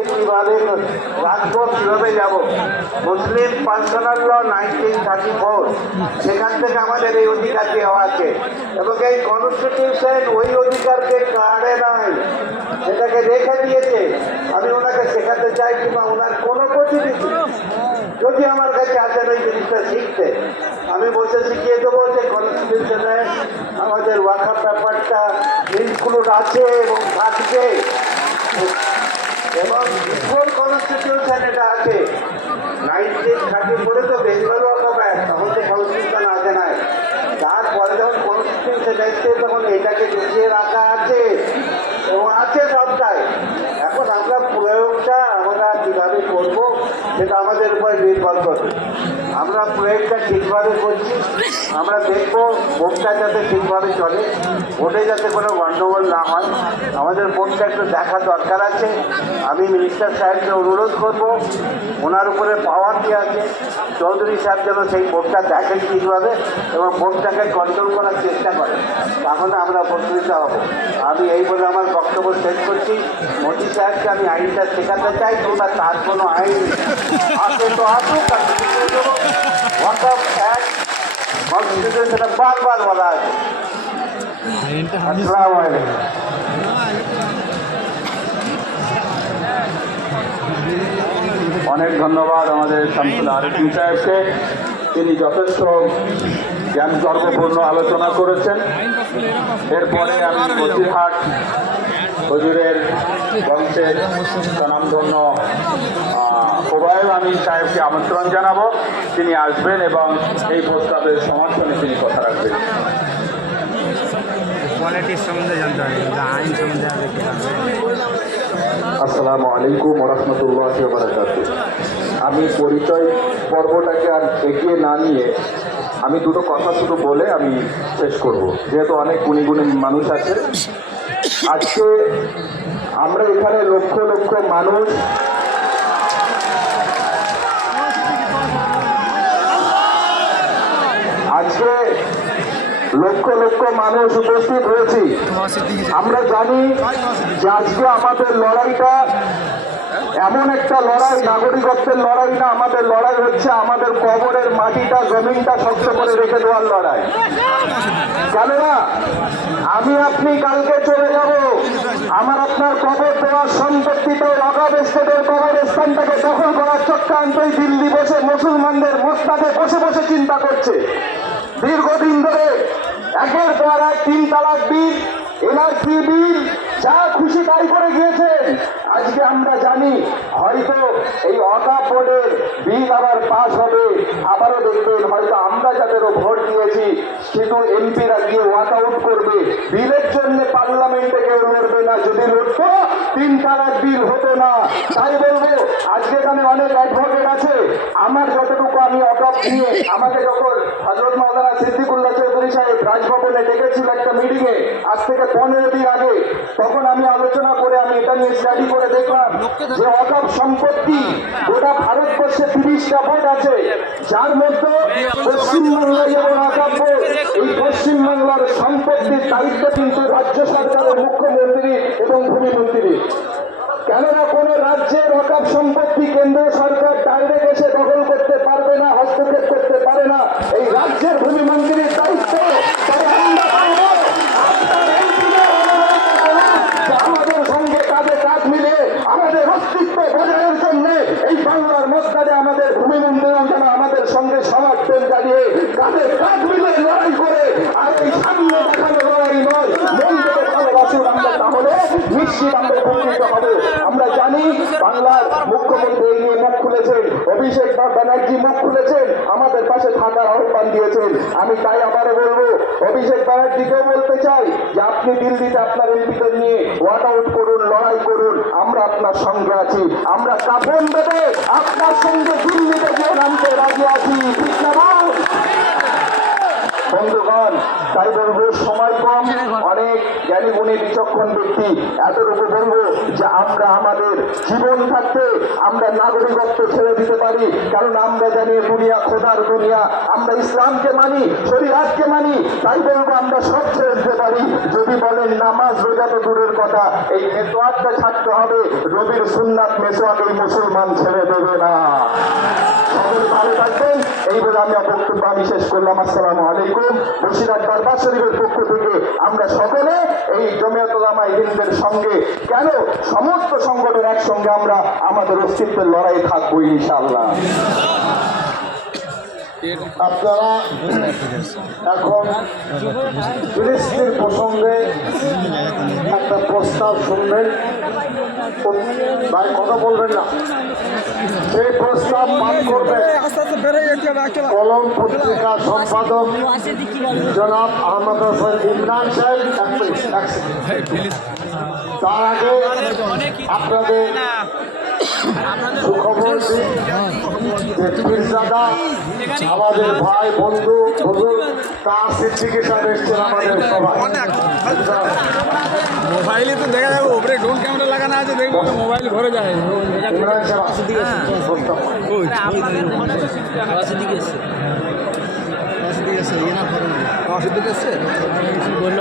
রাষ্ট্রকে কীভাবে রাখবো, কীভাবে যাব। মুসলিম পার্সোনাল ল 1934, সেখান থেকে আমাদের এই অধিকার দেওয়া আছে এবং এই কনস্টিটিউশন ওই অধিকারকে কাড়ে নাই, সেটাকে রেখে দিয়েছে। আমি ওনাকে শেখাতে চাই কিংবা ওনার কোনো প্রতিনিধি যদি আমার কাছে আসেন ওই জিনিসটা শিখতে, আমি বসে শিখিয়ে দেবো যে কনস্টিটিউশনে আমাদের ওয়াকফ ব্যাপারটা ইনক্লুড আছে এবং থাকবে, এবং বিফোর কনস্টিটিউশন এটা আছে। 1934 তো বেঙ্গল ওয়াকফ অ্যাক্ট, তখন তো কনস্টিটিউশন আছে নাই। তারপরে যখন কনস্টিটিউশন এসছে তখন এটাকে ঢুকিয়ে রাখা আছে এবং আছে সবটাই। এখন আমরা প্রয়োগটা আমরা কীভাবে করবো সেটা আমাদের উপরে নির্ভর করবে। আমরা প্রয়োগটা ঠিকভাবে করছি, আমরা দেখবো ভোটটা যাতে ঠিকভাবে চলে, ভোটে যাতে কোনো গণ্ডগোল না হয়, আমাদের ভোটটা একটু দেখা দরকার আছে। আমি মিনিস্টার সাহেবকে অনুরোধ করবো, ওনার উপরে পাওয়ার দিয়ে আছে, চৌধুরী সাহেব যেন সেই ভোটটা দেখেন ঠিকভাবে এবং ভোটটাকে কন্ট্রোল করার চেষ্টা করেন, তাহলে আমরা উপকৃত হব। আমি এই বলে আমার বক্তব্য শেষ করছি। মোদী সাহেবকে আমি আইনটা শেখাতে চাই, কিংবা তার কোনো আইন আসে তো আসুক, আর ওয়াকফ অ্যাক্ট কনস্টিটিউশন সেটা বারবার বলা আছে। আসসালামু আলাইকুম। অনেক ধন্যবাদ আমাদের শামসুল আরিফিন সাহেবকে, তিনি যথেষ্ট জ্ঞান গর্বপূর্ণ আলোচনা করেছেন। এরপরে আমি বসিরহাট হুজুরের বংশের স্বনামধন্য ওবায়দ আমিন সাহেবকে আমন্ত্রণ জানাবো, তিনি আসবেন এবং এই প্রস্তাবের সমর্থনে তিনি কথা রাখবেন। পলিটিক্স সম্বন্ধে জানতে হবে, আইন সম্বন্ধে আসসালামু আলাইকুম ওয়া রাহমাতুল্লাহি ওয়া বারাকাতুহু। আমি পরিচয় পর্বটাকে আর এগিয়ে না নিয়ে আমি দুটো কথা শুধু বলে আমি শেষ করব, যেহেতু অনেক গুণী গুণী মানুষ আছে। আজকে আমরা এখানে লক্ষ লক্ষ মানুষ আজকে লক্ষ লক্ষ মানুষ উপস্থিত হয়েছি। আমরা জানি যে আজকে আমাদের লড়াইটা এমন একটা লড়াই, নাগরিকত্বের লড়াই না, আমাদের লড়াই হচ্ছে আমাদের কবরের মাটিটা, জমিনটা শক্ত করে রেখে দেওয়ার লড়াই। কেননা আমি আপনি কালকে চলে যাব, আমার আপনার কবর দেওয়ার সম্পত্তিতে ওয়াকফ এস্টেটের কবরস্থানটাকে দখল করার চক্রান্তই দিল্লি বসে মুসলমানদের মস্তাদে বসে বসে চিন্তা করছে। দীর্ঘদিন ধরে একের পর এক 3 তালাক বিল, এনআরসি বিল, যা খুশি তাই করে গিয়েছেন। আজকে আমরা জানি হয়তো এই ওয়াকফ বোর্ডের বিল আবার পাস হবে, আবারও দেখবেন হয়তো আমরা যাদেরও ভোট দিয়েছি শুধু এমপিরা গিয়ে ওয়াক আউট করবে, বিলের জন্য পার্লামেন্টে কেউ লড়বে না। যদি লড়তো 3 তালাক বিল হতো না। তাই বলবো আজকে এখানে অনেক অ্যাডভোকেট আছে, আমার যতটুকু আমি ওয়াকফ নিয়ে, আমাকে যখন হযরত মাওলানা সিদ্দিকুল্লাহ চৌধুরী সাহেব রাজভবনে ডেকেছিল একটা মিটিংয়ে আজ থেকে 15 দিন আগে, তখন আমি আলোচনা করে আমি এটা নিয়ে স্টাডি করে দেখলাম যে ওয়াকফ সম্পত্তি গোটা ভারতবর্ষে 30টা বোর্ড আছে, যার মধ্যে পশ্চিমবাংলায় এবং ওয়াকফ বোর্ড, এই পশ্চিমবাংলার সম্পত্তির দায়িত্ব কিন্তু রাজ্য সরকারের মুখ্যমন্ত্রী এবং ভূমিমন্ত্রী। কেননা কোন রাজ্যের ওয়াকফ সম্পত্তি কেন্দ্রীয় সরকার ডাইরেক্ট এসে দখল করতে পারবে না, হস্তক্ষেপ করতে পারে না, এই রাজ্যের ভূমিমন্ত্রীর দায়িত্ব। আমাদের সঙ্গে কাঁধে কাঁধ মিলে আমাদের অস্তিত্ব বজায়ের জন্য এই বাংলার মসজিদে আমাদের ভূমিমন্ত্রীও যেন আমাদের সঙ্গে সমর্থন জানিয়ে কাঁধে কাঁধ মিলে লড়াই করে, আর এই সামনে দেখানো লড়াই নয়, মন থেকে ভালোবাসুন আমরা, তাহলে নিশ্চিত আমরা উপকৃত হব। আমরা জানি বাংলার মুখ্যমন্ত্রী এই নিয়ে মুখ খুলেছেন, অভিষেক ব্যানার্জি মুখ খুলেছেন, আমাদের পাশে থাকার আহ্বান দিয়েছেন। আমি তাই আবারও বলবো, অভিষেক ব্যানার্জিকেও বলতে চাই যে আপনি দিল্লিতে আপনার এমপিদের নিয়ে ওয়াক আউট করুন, লড়াই করুন, আমরা আপনার সঙ্গে আছি। আমরা কাফন দেবে আপনার সঙ্গে দিল্লিতে গিয়ে নামতে রাজি আছি, ঠিক না বন্ধুগণ? তাই বলবো সময় কম, অনেক জ্ঞানী গুণী বিচক্ষণ ব্যক্তি, এতটুকু বলবো যে আমরা আমাদের জীবন থাকতে আমরা নাগরিকত্ব ছেড়ে দিতে পারি, কারণ আমরা জানি দুনিয়া খোদার দুনিয়া, আমরা ইসলামকে মানি, শরীয়তকে মানি, তাই বলবো আমরা সব ছেড়ে দিতে পারি। যদি বলেন নামাজ রোজা তো দূরের কথা, এই মেসোয়াকটা ছাড়তে হবে, রবির সুন্নাত মেসোয়াক এই মুসলমান ছেড়ে দেবে না। সকলে ভালো থাকবেন, এই বলে আমি বক্তব্য আমি শেষ করলাম। আসসালামু আলাইকুম। বসিরহাট দরবার শরীফের পক্ষ থেকে আমরা সকলে এই জমিয়ত উলামায়ে হিন্দের সঙ্গে কেন সমস্ত সংগঠন একসঙ্গে আমরা আমাদের অস্তিত্বের লড়াই থাকবো ইনশাআল্লাহ। আপনারা এখন ফিলিস্তিন প্রসঙ্গে একটা প্রস্তাব শুনবেন। ভাই কথা বলবেন না, সেই প্রস্তাব পাঠ করবেন কলম পত্রিকা সম্পাদক জনাব আহমদ হোসেন ইমরান সাহেব। তার আগে আপনাদের সুখবর দিই যে পীরজাদা আমাদের ভাই বন্ধু হুজুর তার চিকিৎসা এসছেন আমাদের সবাই। মোবাইলে তো দেখা যাবে, ওপরে ড্রোন ক্যামেরা লাগানো আছে, দেখবো তো মোবাইল ভরে যায়। ইমরান সাহেব বললো